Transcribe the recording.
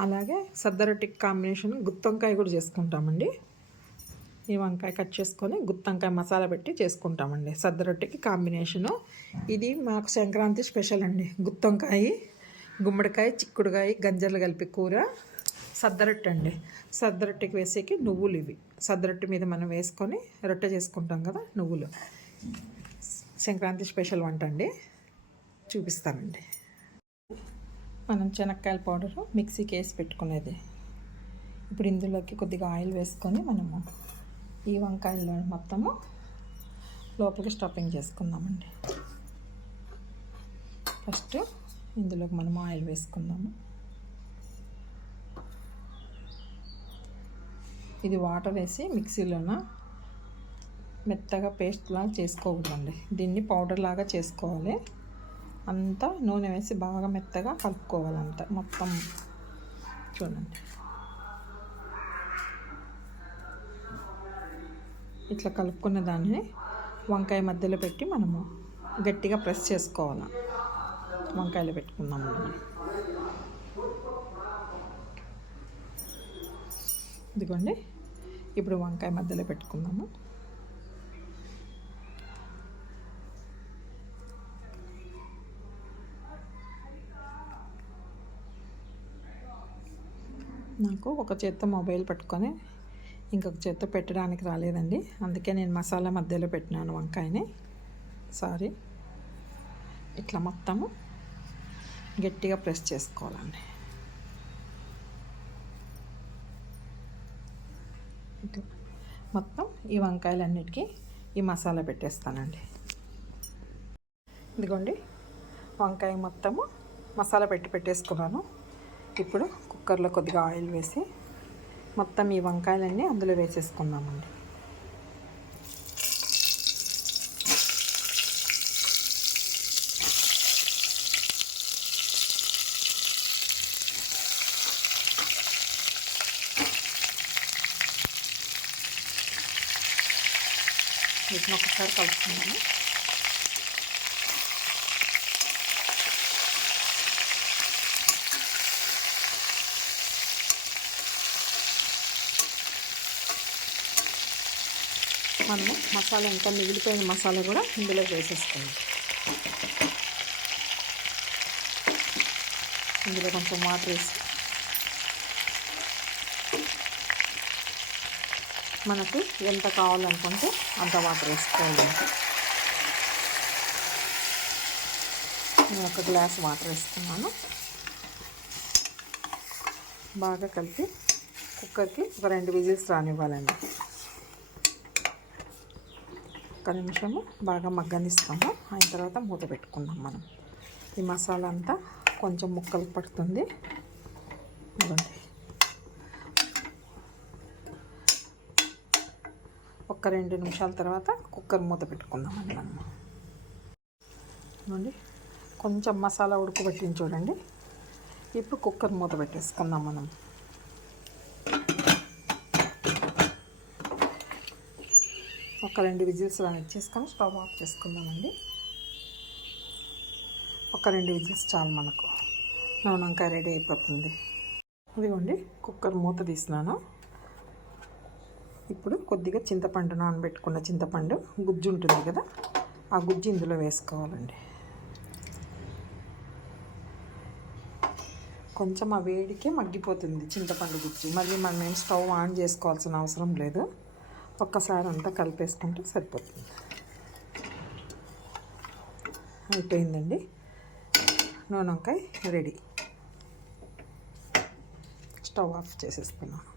అలాగే సద్దరొట్టి కాంబినేషన్ గుత్తొంకాయ కూడా చేసుకుంటామండి. ఈ వంకాయ కట్ చేసుకొని గుత్తొంకాయ మసాలా పెట్టి చేసుకుంటామండి. సద్దరొట్టికి కాంబినేషను. ఇది మాకు సంక్రాంతి స్పెషల్ అండి. గుత్తొంకాయ గుమ్మడికాయ చిక్కుడుకాయ గంజర్లు కలిపి కూర సద్దరొట్టె అండి. సద్దరొట్టెకి వేసేకి నువ్వులు ఇవి. సద్దరొట్టె మీద మనం వేసుకొని రొట్టె చేసుకుంటాం కదా నువ్వులు. సంక్రాంతి స్పెషల్ వంట అండి. చూపిస్తానండి. మనం శనక్కాయల పౌడరు మిక్సీకి వేసి పెట్టుకునేది. ఇప్పుడు ఇందులోకి కొద్దిగా ఆయిల్ వేసుకొని మనము ఈ వంకాయల్లో మొత్తము లోపలికి స్టఫింగ్ చేసుకుందామండి. ఫస్ట్ ఇందులోకి మనము ఆయిల్ వేసుకుందాము. ఇది వాటర్ వేసి మిక్సీలోన మెత్తగా పేస్ట్ లాగా చేసుకోకూడదండి. దీన్ని పౌడర్ లాగా చేసుకోవాలి. అంతా నూనె వేసి బాగా మెత్తగా కలుపుకోవాలంట మొత్తం. చూడండి. ఇట్లా కలుపుకున్న దాన్ని వంకాయ మధ్యలో పెట్టి మనము గట్టిగా ప్రెస్ చేసుకోవాలి. వంకాయలు పెట్టుకుందాము మనం. ఇదిగోండి. ఇప్పుడు వంకాయ మధ్యలో పెట్టుకుందాము. నాకు ఒక చేత్త మొబైల్ పట్టుకొని ఇంకొక చేత్త పెట్టడానికి రాలేదండి. అందుకే నేను మసాలా మధ్యలో పెట్టినాను వంకాయని. సారీ. ఇట్లా మొత్తము గట్టిగా ప్రెస్ చేసుకోవాలండి. ఇట్లా మొత్తం ఈ వంకాయలన్నిటికీ ఈ మసాలా పెట్టేస్తానండి. ఇదిగోండి. వంకాయ మొత్తము మసాలా పెట్టి పెట్టేసుకున్నాను. ఇప్పుడు కుక్కర్లో కొద్దిగా ఆయిల్ వేసి మొత్తం ఈ వంకాయలన్నీ అందులో వేసేసుకుందామండి. వీటిని ఒకసారి కలుపుకుందాము. మనము మసాలా ఇంకా మిగిలిపోయిన మసాలా కూడా ఇందులో వేసేసుకున్నాం ఇందులో కొంచెం వాటర్ వేసి మనకు ఎంత కావాలనుకుంటే అంత వాటర్ వేసుకోవాలి. నేను ఒక గ్లాస్ వాటర్ వేసుకున్నాను బాగా కలిపి కుక్కర్కి ఒక రెండు విజిల్స్ రానివ్వాలండి. ఒక్క నిమిషము బాగా మగ్గనిస్తాము. అయిన తర్వాత మూత పెట్టుకున్నాం మనం. ఈ మసాలా అంతా కొంచెం ముక్కలు పడుతుంది. ఇవ్వండి ఒక్క రెండు నిమిషాల తర్వాత కుక్కర్ మూత పెట్టుకుందామండి మనం. ఇవ్వండి కొంచెం మసాలా ఉడకబెట్టింది చూడండి. ఇప్పుడు కుక్కర్ మూత పెట్టేసుకుందాం మనం. ఒక రెండు విజిల్స్ చేసుకొని స్టవ్ ఆఫ్ చేసుకుందామండి. ఒక రెండు విజిల్స్ చాలు మనకు. నూనెంకాయ రెడీ అయిపోతుంది. ఇదిగోండి కుక్కర్ మూత తీసినాను. ఇప్పుడు కొద్దిగా చింతపండు నానబెట్టుకున్న చింతపండు గుజ్జు ఉంటుంది కదా ఆ గుజ్జు ఇందులో వేసుకోవాలండి. కొంచెం ఆ వేడికే మగ్గిపోతుంది చింతపండు గుజ్జు. మళ్ళీ మనం ఏం స్టవ్ ఆన్ చేసుకోవాల్సిన అవసరం లేదు. ఒక్కసారి అంతా కలిపేసుకుంటే సరిపోతుంది. అయిపోయిందండి. నూనె వంకాయ రెడీ. స్టవ్ ఆఫ్ చేసేస్తున్నాను